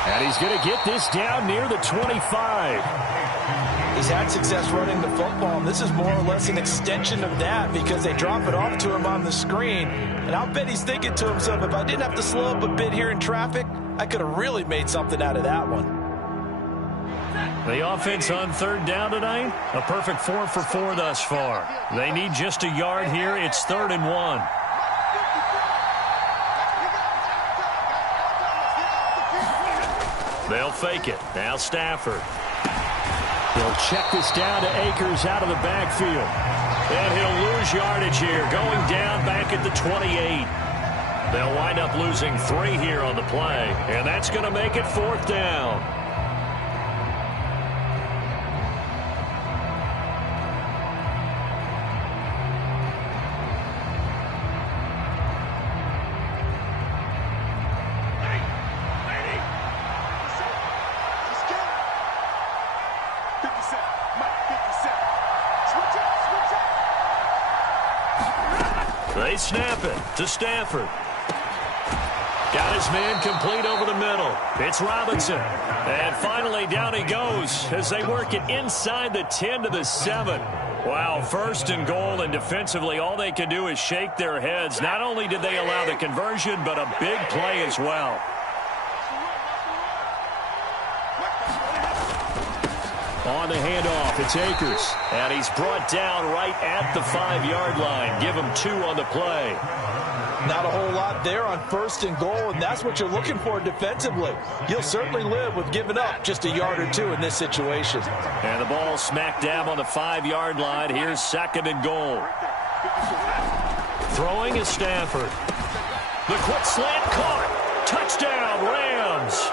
And he's going to get this down near the 25. He's had success running the football, and this is more or less an extension of that because they drop it off to him on the screen. And I'll bet he's thinking to himself, if I didn't have to slow up a bit here in traffic, I could have really made something out of that one. The offense on 3rd down tonight, a perfect 4 for 4 thus far. They need just a yard here. It's 3rd and 1. They'll fake it. Now Stafford. He'll check this down to Akers out of the backfield. And he'll lose yardage here, going down back at the 28. They'll wind up losing 3 here on the play, and that's going to make it 4th down. They snap it to Stafford. Got his man complete over the middle. It's Robinson. And finally down he goes as they work it inside the 10 to the 7. Wow, 1st and goal, and defensively all they can do is shake their heads. Not only did they allow the conversion, but a big play as well. On the handoff, it's Akers. And he's brought down right at the 5-yard line. Give him 2 on the play. Not a whole lot there on 1st and goal, and that's what you're looking for defensively. You'll certainly live with giving up just a yard or 2 in this situation. And the ball smack dab on the 5-yard line. Here's 2nd and goal. Throwing is Stafford. The quick slant caught. Touchdown, Rams.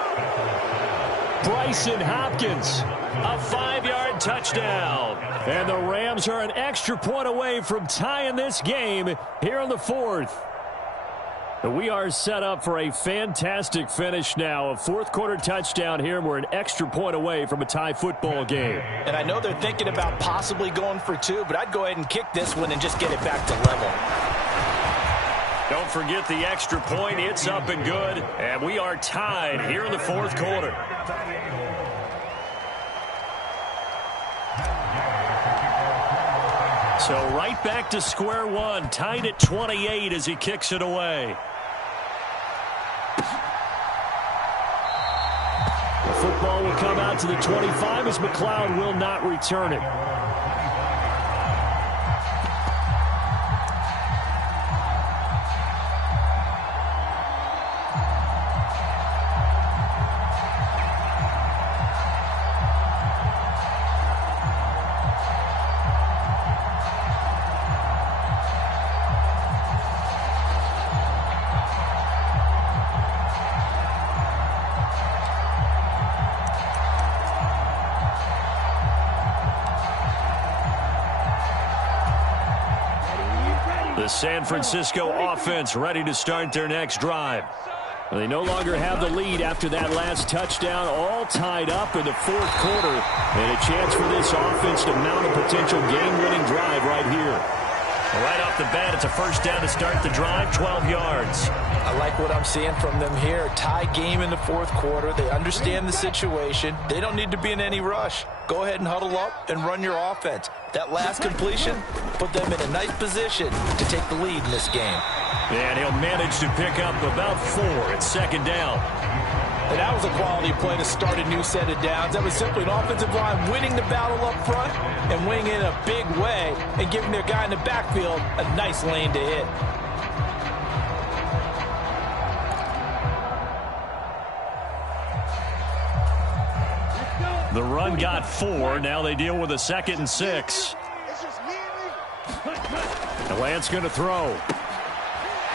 Bryson Hopkins, a 5-yard touchdown. And the Rams are an extra point away from tying this game here in the fourth. We are set up for a fantastic finish now. A fourth-quarter touchdown here. We're an extra point away from a tie football game. And I know they're thinking about possibly going for two, but I'd go ahead and kick this one and just get it back to level. Don't forget the extra point. It's up and good. And we are tied here in the fourth quarter. So right back to square one. Tied at 28 as he kicks it away. The football will come out to the 25 as McLeod will not return it. The San Francisco offense ready to start their next drive. They no longer have the lead after that last touchdown, all tied up in the fourth quarter, and a chance for this offense to mount a potential game-winning drive right here. Right off the bat, it's a first down to start the drive, 12 yards. I like what I'm seeing from them here. Tie game in the fourth quarter. They understand the situation. They don't need to be in any rush. Go ahead and huddle up and run your offense. That last completion put them in a nice position to take the lead in this game. And he'll manage to pick up about 4 at second down. And that was a quality play to start a new set of downs. That was simply an offensive line winning the battle up front and winning in a big way and giving their guy in the backfield a nice lane to hit. The run got 4. Now they deal with a 2nd and 6. And Lance going to throw.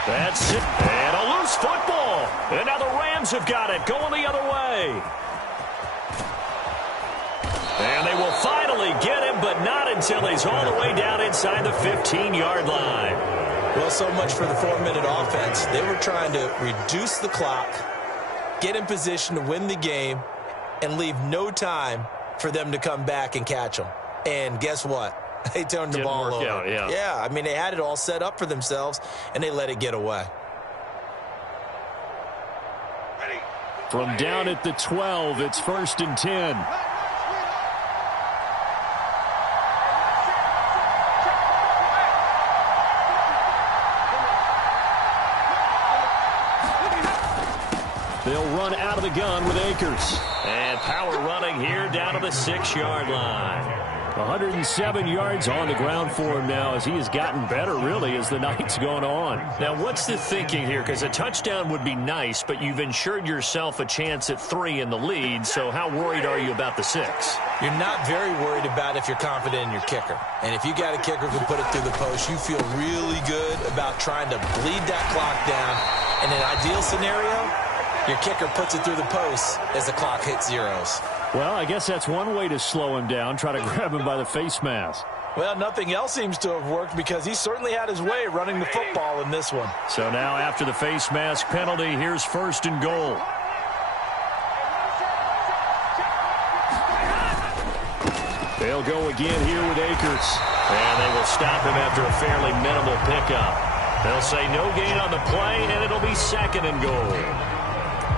That's it. And a loose football. And now the Rams have got it. Going the other way. And they will finally get him, but not until he's all the way down inside the 15-yard line. Well, so much for the 4-minute offense. They were trying to reduce the clock, get in position to win the game, and leave no time for them to come back and catch them. And guess what? They turned the ball over. Out, yeah, I mean, they had it all set up for themselves, and they let it get away. From down at the 12, it's 1st and 10. They'll run out of the gun with Akers. And power running here down to the 6-yard line. 107 yards on the ground for him now as he has gotten better, really, as the night's gone on. Now, what's the thinking here? Because a touchdown would be nice, but you've ensured yourself a chance at 3 in the lead, so how worried are you about the 6? You're not very worried about if you're confident in your kicker. And if you got a kicker who can put it through the post, you feel really good about trying to bleed that clock down. In an ideal scenario, your kicker puts it through the post as the clock hits zeros. Well, I guess that's one way to slow him down, try to grab him by the face mask. Well, nothing else seems to have worked because he certainly had his way running the football in this one. So now after the face mask penalty, here's 1st and goal. They'll go again here with Akers. And they will stop him after a fairly minimal pickup. They'll say no gain on the play, and it'll be 2nd and goal.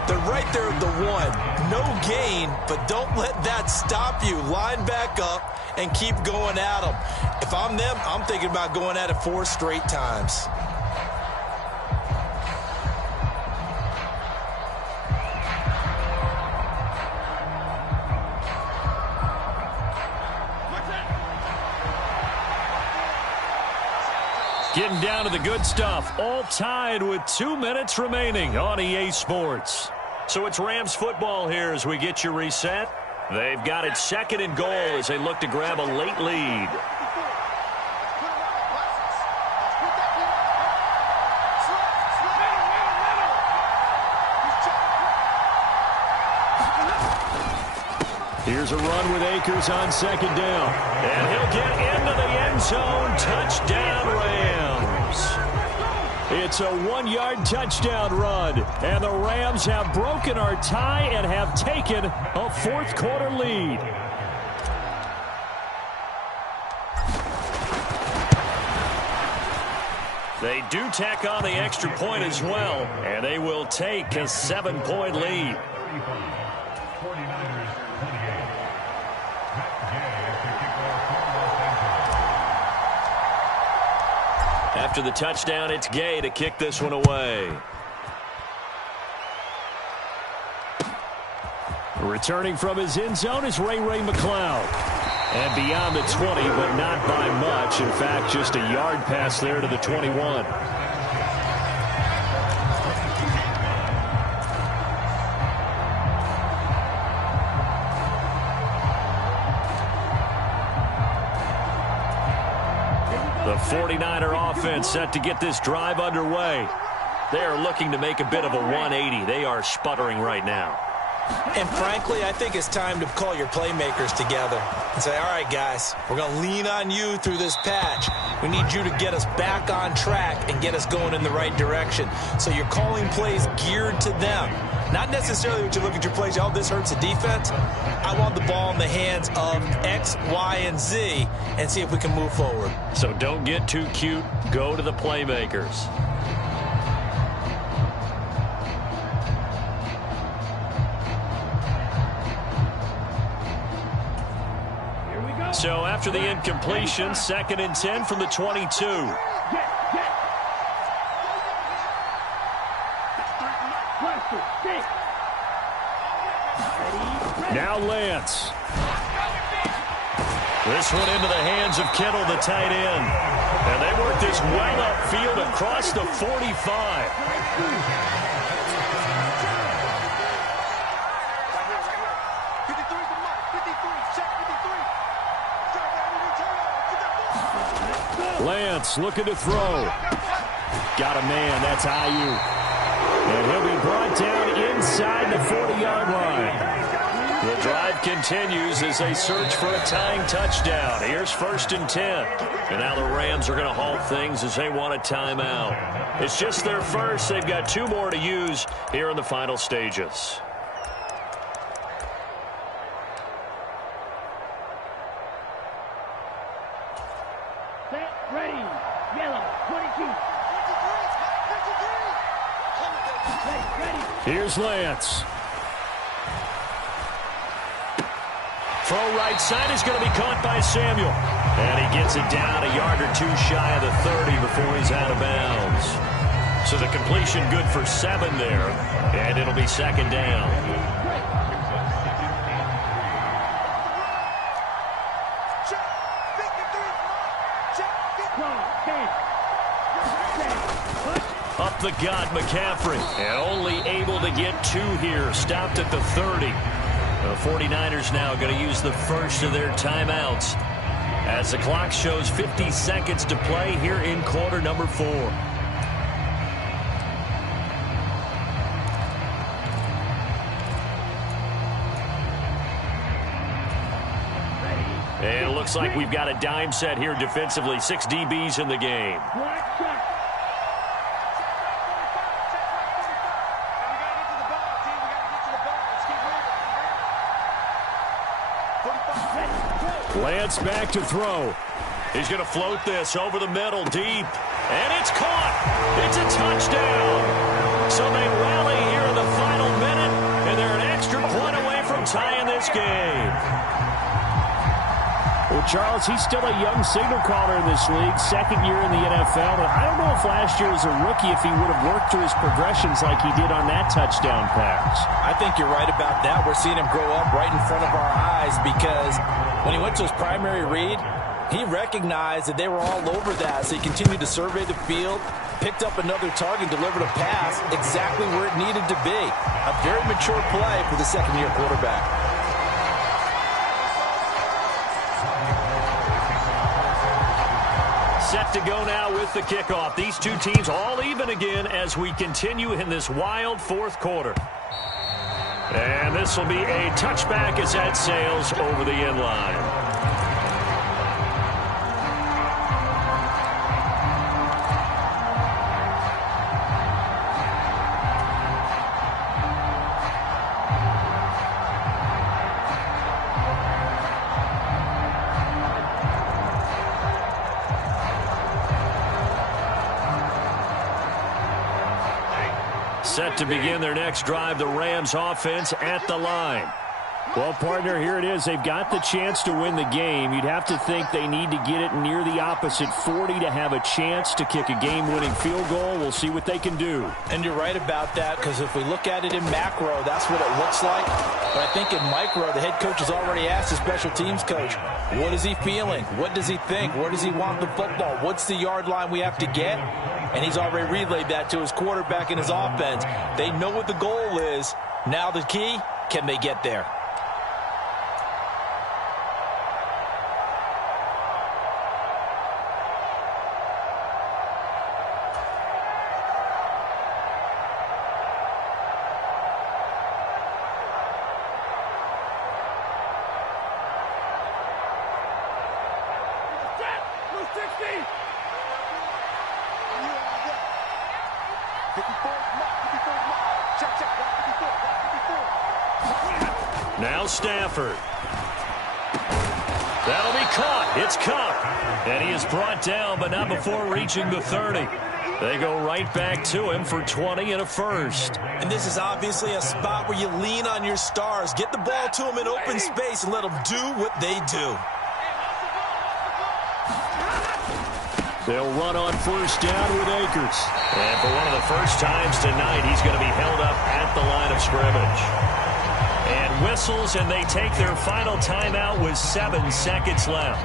They're right there at the 1. No gain, but don't let that stop you. Line back up and keep going at them. If I'm them, I'm thinking about going at it 4 straight times. Getting down to the good stuff. All tied with 2 minutes remaining on EA Sports. So it's Rams football here as we get you reset. They've got it 2nd and goal as they look to grab a late lead. Here's a run with Akers on second down. And he'll get into the end zone. Touchdown, Rams. It's a 1-yard touchdown run. And the Rams have broken our tie and have taken a fourth-quarter lead. They do tack on the extra point as well, and they will take a 7-point lead. After the touchdown, it's Gay to kick this one away. Returning from his end zone is Ray McCloud. And beyond the 20, but not by much. In fact, just a yard pass there to the 21. The 49er offense set to get this drive underway. They are looking to make a bit of a 180. They are sputtering right now. And frankly, I think it's time to call your playmakers together and say, all right, guys, we're going to lean on you through this patch. We need you to get us back on track and get us going in the right direction. So you're calling plays geared to them. Not necessarily what you look at your plays, oh, this hurts the defense. I want the ball in the hands of X, Y, and Z and see if we can move forward. So don't get too cute. Go to the playmakers. So after the incompletion, 2nd and 10 from the 22. Now Lance. This one into the hands of Kittle, the tight end. And they work this well upfield across the 45. Lance looking to throw. Got a man. That's Ayuk. And he'll be brought down inside the 40-yard line. The drive continues as they search for a tying touchdown. Here's 1st and 10. And now the Rams are going to halt things as they want a timeout. It's just their first. They've got 2 more to use here in the final stages. Here's Lance. Throw right side is going to be caught by Samuel. And he gets it down a yard or 2 shy of the 30 before he's out of bounds. So the completion good for 7 there. And it'll be 2nd down. Up the gut, McCaffrey. And only able to get 2 here. Stopped at the 30. The 49ers now going to use the first of their timeouts as the clock shows 50 seconds to play here in quarter number 4. And it looks like we've got a dime set here defensively. 6 DBs in the game. Lance back to throw. He's going to float this over the middle, deep. And it's caught. It's a touchdown. So they rally here in the final minute, and they're an extra point away from tying this game. Well, Charles, he's still a young signal caller in this league, 2nd year in the NFL. And I don't know if last year as a rookie if he would have worked through his progressions like he did on that touchdown pass. I think you're right about that. We're seeing him grow up right in front of our eyes because when he went to his primary read, he recognized that they were all over that. So he continued to survey the field, picked up another target, delivered a pass exactly where it needed to be. A very mature play for the 2nd-year quarterback. Set to go now with the kickoff. These 2 teams all even again as we continue in this wild 4th quarter. And this will be a touchback as that sails over the end line. Set to begin their next drive, the Rams offense at the line. Well, partner, here it is. They've got the chance to win the game. You'd have to think they need to get it near the opposite 40 to have a chance to kick a game-winning field goal. We'll see what they can do. And you're right about that, because if we look at it in macro, that's what it looks like. But I think in micro, the head coach has already asked the special teams coach, what is he feeling? What does he think? Where does he want the football? What's the yard line we have to get? And he's already relayed that to his quarterback and his offense. They know what the goal is. Now the key, can they get there? Now Stafford. That'll be caught. It's Cup. And he is brought down, but not before reaching the 30. They go right back to him for 20 and a first. And this is obviously a spot where you lean on your stars. Get the ball to them in open space and let them do what they do. They'll run on first down with Akers. And for one of the first times tonight, he's going to be held up at the line of scrimmage. And whistles, and they take their final timeout with 7 seconds left.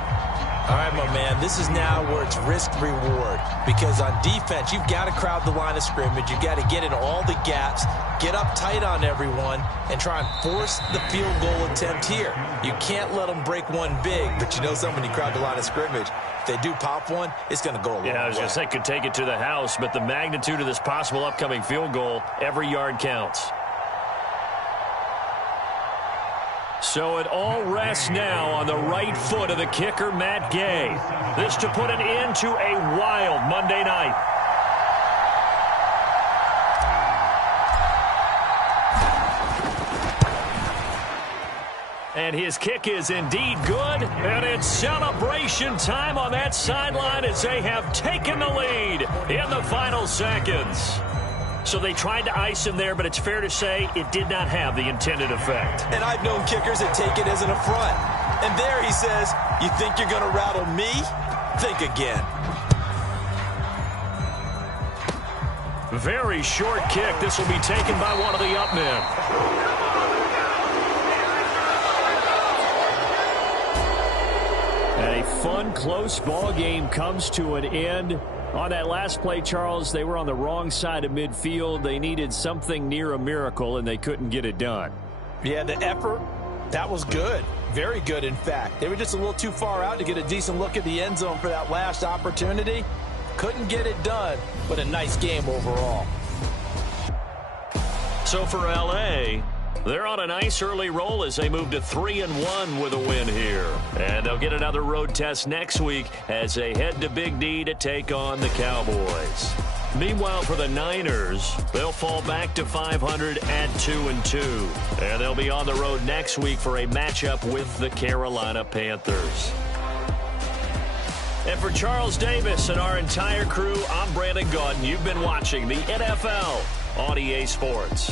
All right, my man, this is now where it's risk-reward. Because on defense, you've got to crowd the line of scrimmage. You've got to get in all the gaps, get up tight on everyone, and try and force the field goal attempt here. You can't let them break one big, but you know something, when you crowd the line of scrimmage, if they do pop one, it's going to go a long way. Yeah, I was going to say, could take it to the house, but the magnitude of this possible upcoming field goal, every yard counts. So it all rests now on the right foot of the kicker, Matt Gay. This to put an end to a wild Monday night. And his kick is indeed good. And it's celebration time on that sideline as they have taken the lead in the final seconds. So they tried to ice him there, but it's fair to say it did not have the intended effect. And I've known kickers that take it as an affront. And there he says, you think you're going to rattle me? Think again. Very short kick. This will be taken by one of the up men. And a fun, close ball game comes to an end. On that last play, Charles, they were on the wrong side of midfield. They needed something near a miracle, and they couldn't get it done. Yeah, the effort, that was good. Very good, in fact. They were just a little too far out to get a decent look at the end zone for that last opportunity. Couldn't get it done, but a nice game overall. So for L.A., they're on a nice early roll as they move to 3-1 with a win here. And they'll get another road test next week as they head to Big D to take on the Cowboys. Meanwhile, for the Niners, they'll fall back to 500 at 2-2. And they'll be on the road next week for a matchup with the Carolina Panthers. And for Charles Davis and our entire crew, I'm Brandon Gaudin. You've been watching the NFL on EA Sports.